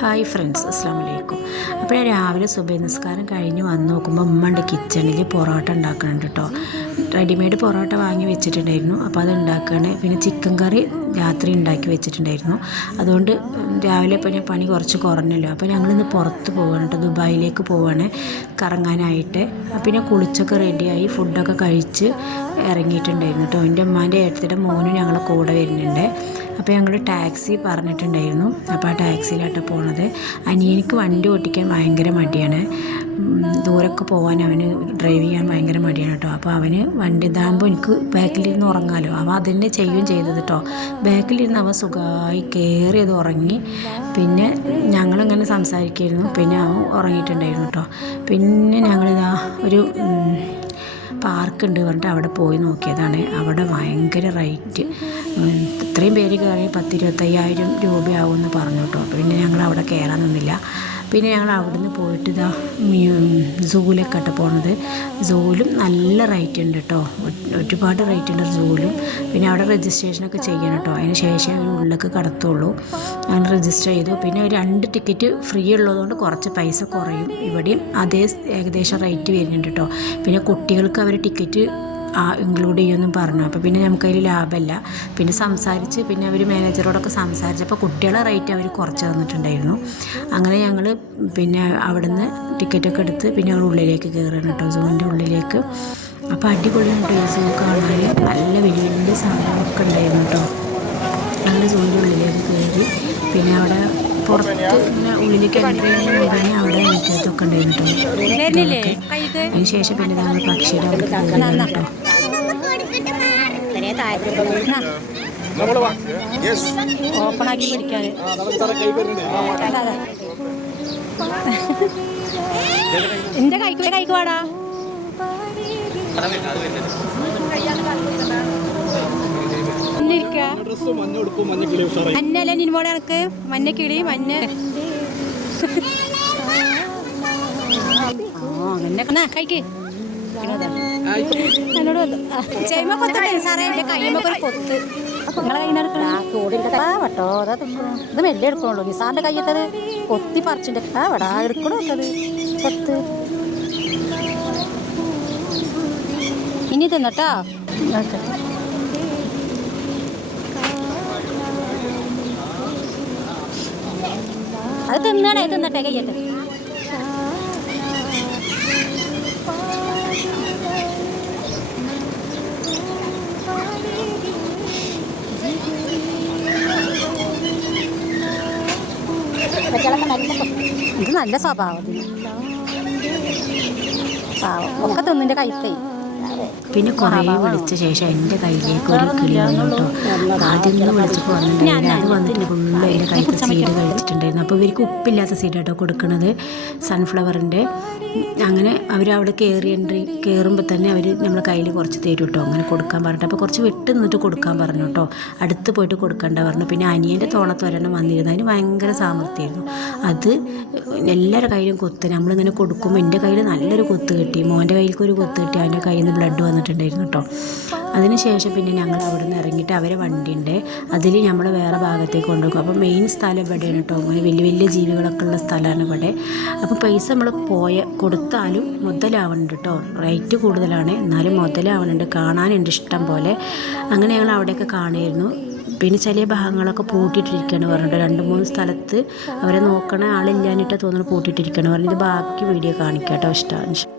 Hi friends, അസ്സാം വലൈക്കും. അപ്പോൾ ഞാൻ രാവിലെ സുബഹി നിസ്കാരം കഴിഞ്ഞ് വന്ന് നോക്കുമ്പോൾ ഉമ്മൻ്റെ കിച്ചണിൽ പൊറോട്ട ഉണ്ടാക്കുന്നുണ്ട് കേട്ടോ. റെഡിമെയ്ഡ് പൊറോട്ട വാങ്ങി വെച്ചിട്ടുണ്ടായിരുന്നു. അപ്പോൾ അത് ഉണ്ടാക്കുകയാണ്. പിന്നെ ചിക്കൻ കറി രാത്രി ഉണ്ടാക്കി വെച്ചിട്ടുണ്ടായിരുന്നു. അതുകൊണ്ട് രാവിലെ ഇപ്പോൾ ഞാൻ പണി കുറച്ച് കുറഞ്ഞല്ലോ. അപ്പോൾ ഞങ്ങളിന്ന് പുറത്ത് പോവുകയാണ് കേട്ടോ. ദുബായിലേക്ക് പോവുകയാണ് കറങ്ങാനായിട്ട്. പിന്നെ കുളിച്ചൊക്കെ റെഡിയായി ഫുഡൊക്കെ കഴിച്ച് ഇറങ്ങിയിട്ടുണ്ടായിരുന്നു കേട്ടോ. എൻ്റെ ഉമ്മാൻ്റെ ഏട്ടത്തിയുടെ മോനും ഞങ്ങളെ കൂടെ വരുന്നുണ്ട്. അപ്പോൾ ഞങ്ങൾ ടാക്സി പറഞ്ഞിട്ടുണ്ടായിരുന്നു. അപ്പോൾ ആ ടാക്സിയിലാട്ടോ പോണത്. അനിയനിക്ക് വണ്ടി ഓടിക്കാൻ ഭയങ്കര മടിയാണ്. ദൂരമൊക്കെ പോകാൻ അവന് ഡ്രൈവ് ചെയ്യാൻ ഭയങ്കര മടിയാണ് കേട്ടോ. അപ്പോൾ അവന് വണ്ടി ഇതാകുമ്പോൾ എനിക്ക് ബാക്കിലിരുന്ന് ഉറങ്ങാമല്ലോ. അവൻ അതിനെ ചെയ്യുകയും ചെയ്തത് കേട്ടോ. ബാക്കിലിരുന്ന് അവൻ സുഖമായി കയറിയത് ഉറങ്ങി. പിന്നെ ഞങ്ങളിങ്ങനെ സംസാരിക്കുമായിരുന്നു. പിന്നെ അവൻ ഉറങ്ങിയിട്ടുണ്ടായിരുന്നു കേട്ടോ. പിന്നെ ഞങ്ങളിതാ ഒരു പാർക്കുണ്ട് പറഞ്ഞിട്ട് അവിടെ പോയി നോക്കിയതാണ്. അവിടെ ഭയങ്കര റേറ്റ്, ഇത്രയും പേര് കയറി 10-25,000 രൂപയാവുമെന്ന് പറഞ്ഞു കേട്ടോ. പിന്നെ ഞങ്ങൾ അവിടെ കയറാൻ നിന്നില്ല. പിന്നെ ഞങ്ങൾ അവിടെ നിന്ന് പോയിട്ട് ഇതാ സൂവിലേക്കാട്ടോ പോണത്. സൂവിലും നല്ല റേറ്റ് ഉണ്ട് കേട്ടോ, ഒരുപാട് റേറ്റ് ഉണ്ട് സൂവിലും. പിന്നെ അവിടെ രജിസ്ട്രേഷനൊക്കെ ചെയ്യണം കേട്ടോ. അതിന് ശേഷം ഉള്ളിലേക്ക് കടത്തുള്ളൂ. അങ്ങനെ രജിസ്റ്റർ ചെയ്തു. പിന്നെ 2 ടിക്കറ്റ് ഫ്രീ ഉള്ളതുകൊണ്ട് കുറച്ച് പൈസ കുറയും. ഇവിടെയും അതേ ഏകദേശം റേറ്റ് വരുന്നുണ്ട് കേട്ടോ. പിന്നെ കുട്ടികൾക്ക് അവർ ടിക്കറ്റ് ഇൻക്ലൂഡ് ചെയ്യുമെന്നും പറഞ്ഞു. അപ്പോൾ പിന്നെ നമുക്കതിൽ ലാഭമല്ല. പിന്നെ സംസാരിച്ച് പിന്നെ അവർ മാനേജറോടൊക്കെ സംസാരിച്ചപ്പോൾ കുട്ടികളെ റേറ്റ് അവർ കുറച്ച് തന്നിട്ടുണ്ടായിരുന്നു. അങ്ങനെ ഞങ്ങൾ പിന്നെ അവിടുന്ന് ടിക്കറ്റൊക്കെ എടുത്ത് പിന്നെ ഞങ്ങൾ ഉള്ളിലേക്ക് കയറണം കേട്ടോ, സൂവിൻ്റെ ഉള്ളിലേക്ക്. അപ്പോൾ അടിപൊളിയുണ്ട് ഈ സൂ കാണാൻ. നല്ല വലിയ വലിയ സാധനങ്ങളൊക്കെ ഉണ്ടായിരുന്നു കേട്ടോ. ഞങ്ങൾ സൂവിൻ്റെ ഉള്ളിലേക്ക് കയറി. പിന്നെ അവിടെ പുറത്ത് ഇങ്ങനെ ഉള്ളിലേക്ക് എൻ്റർ ചെയ്യുന്ന അവിടെ മറ്റേതൊക്കെ ഉണ്ടായിരുന്നു കേട്ടോ. അതിന് ശേഷം പിന്നെ ഞങ്ങൾ പക്ഷിയുടെ അവിടെ കയറി കേട്ടോ. ഓപ്പണാക്കി പിടിക്കാൻ എന്റെ കൈക്ക് വാടാ. മഞ്ഞല്ലേ നിന്നോടെ എനക്ക് മഞ്ഞ കിളി മഞ്ഞ അങ്ങനെ കൈക്ക് എന്നോട് ചെയ്യുമ്പോ കൊത്തേ സാറേ. എന്റെ കയ്യുമ്പോ ഒരു കൊത്ത് നിങ്ങളെ കൈയ്യിനെടുക്കണോ ഇത് മെല്ലെ എടുക്കണുള്ളൂ. നിസാറിന്റെ കയ്യത്തത് കൊത്തി പറിച്ചിട്ട് വടാ എടുക്കണോ അത് കൊത്ത്. ഇനി തിന്നട്ടോ. അത് തിന്നട്ടെ കയ്യട്ടെ. ഇത് നല്ല സ്വഭാവത്തിന് ഒക്കെ തിന്നിന്റെ കൈത്തേ. പിന്നെ കുറേ വിളിച്ച ശേഷം എൻ്റെ കയ്യിലേക്ക് ഒരു കിളി വന്നു കേട്ടോ. ആദ്യം ഒന്ന് വിളിച്ചപ്പോൾ വന്നിട്ടുണ്ടായിരുന്നു. അത് വന്നിട്ട് ഫുള്ള് എൻ്റെ കയ്യിൽ സീഡ് കഴിച്ചിട്ടുണ്ടായിരുന്നു. അപ്പോൾ ഇവർക്ക് ഉപ്പില്ലാത്ത സീഡ് കേട്ടോ കൊടുക്കുന്നത്, സൺഫ്ലവറിൻ്റെ. അങ്ങനെ അവരവിടെ കയറുമ്പോൾ തന്നെ അവർ നമ്മളെ കയ്യിൽ കുറച്ച് തരും കേട്ടോ. അങ്ങനെ കൊടുക്കാൻ പറഞ്ഞിട്ട് അപ്പോൾ കുറച്ച് വിട്ട് നിന്നിട്ട് കൊടുക്കാൻ പറഞ്ഞു കേട്ടോ. അടുത്ത് പോയിട്ട് കൊടുക്കണ്ട പറഞ്ഞു. പിന്നെ അനിയൻ്റെ തോളത്ത് ഒരെണ്ണം വന്നിരുന്നു. അതിന് ഭയങ്കര സാമർത്ഥ്യമായിരുന്നു. അത് എല്ലാവരുടെ കയ്യിലും കൊത്ത് നമ്മളിങ്ങനെ കൊടുക്കുമ്പോൾ എൻ്റെ കയ്യിൽ നല്ലൊരു കൊത്ത് കിട്ടി. മോൻ്റെ കയ്യിലേക്ക് ഒരു കൊത്ത് കിട്ടി. അവൻ്റെ കയ്യിൽ നിന്ന് ബ്ലഡ് വന്നിട്ടുണ്ടായിരുന്നു കേട്ടോ. അതിനുശേഷം പിന്നെ ഞങ്ങൾ അവിടെ നിന്ന് ഇറങ്ങിയിട്ട് അവരെ വണ്ടിയുണ്ട്, അതിൽ നമ്മൾ വേറെ ഭാഗത്തേക്ക് കൊണ്ടുപോകും. അപ്പോൾ മെയിൻ സ്ഥലം ഇവിടെയാണ് കേട്ടോ. അങ്ങനെ വലിയ വലിയ ജീവികളൊക്കെ ഉള്ള സ്ഥലമാണ് ഇവിടെ. അപ്പോൾ പൈസ നമ്മൾ കൊടുത്താലും മുതലാവുന്നുണ്ട് കേട്ടോ. റേറ്റ് കൂടുതലാണ് എന്നാലും മുതലാവുന്നുണ്ട്, കാണാനുണ്ട് ഇഷ്ടം പോലെ. അങ്ങനെ ഞങ്ങൾ അവിടെയൊക്കെ കാണുമായിരുന്നു. പിന്നെ ചില ഭാഗങ്ങളൊക്കെ പൂട്ടിയിട്ടിരിക്കുകയാണ് പറഞ്ഞിട്ട് 2-3 സ്ഥലത്ത് അവരെ നോക്കണ ആളില്ലാഞ്ഞിട്ട് തോന്നുന്നു പൂട്ടിയിട്ടിരിക്കുകയാണ് പറഞ്ഞിട്ട്. ബാക്കി വീഡിയോ കാണിക്കാം കേട്ടോ. ഇഷ്ടമാണ്.